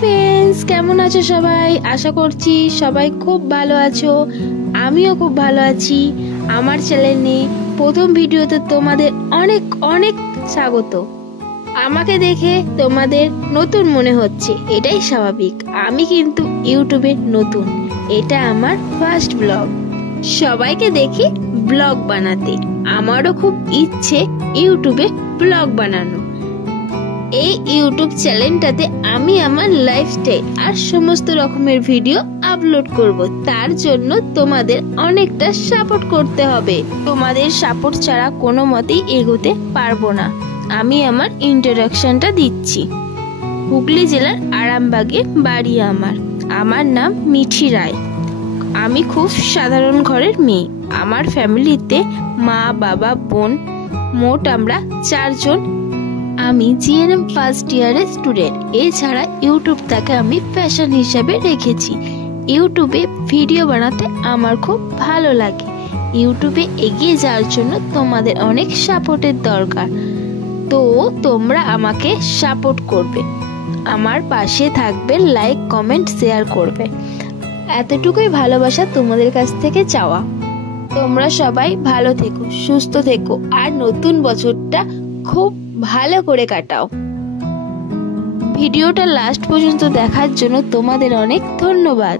Friends, কেমন আছো সবাই? আশা করছি সবাই খুব ভালো আছো। আমিও খুব ভালো আছি। আমার চ্যানেলে প্রথম ভিডিওতে তোমাদের অনেক অনেক স্বাগত। আমাকে দেখে তোমাদের নতুন মনে হচ্ছে, এটাই স্বাভাবিক। আমি কিন্তু ইউটিউবে নতুন, এটা আমার ফার্স্ট ব্লগ। সবাইকে দেখি ব্লগ বানাতে, আমারও খুব ইচ্ছে ইউটিউবে ব্লগ বানানো। এই ইউটিউব চ্যানেলটাতে আমি আমার লাইফস্টাইল আর সমস্ত রকমের ভিডিও আপলোড করব। তার জন্য তোমাদের অনেকটা সাপোর্ট করতে হবে। তোমাদের সাপোর্ট ছাড়া কোনো মতেই এগোতে পারবো না। আমি আমার ইন্ট্রোডাকশনটা দিচ্ছি। হুগলি জেলার আরামবাগে বাড়ি আমার। আমার নাম মিঠি রায়। আমি খুব সাধারণ ঘরের মেয়ে। আমার ফ্যামিলিতে মা, বাবা, বোন, মোট আমরা 4 জন। আমি জিএনএম ফার্স্ট ইয়ারের স্টুডেন্ট। এছাড়া ইউটিউবটাকে আমি প্যাশন হিসাবে রেখেছি। ইউটিউবে ভিডিও বানাতে আমার খুব ভালো লাগে। ইউটিউবে এগিয়ে যাওয়ার জন্য তোমাদের অনেক সাপোর্টের দরকার, তো তোমরা আমাকে সাপোর্ট করবে, আমার পাশে থাকবে, লাইক, কমেন্ট, শেয়ার করবে। এতটুকুই ভালোবাসা তোমাদের কাছ থেকে চাওয়া। তোমরা সবাই ভালো থেকো, সুস্থ থেকো, আর নতুন বছরটা খুব ভালো করে কাটাও। ভিডিওটা লাস্ট পর্যন্ত দেখার জন্য তোমাদের অনেক ধন্যবাদ।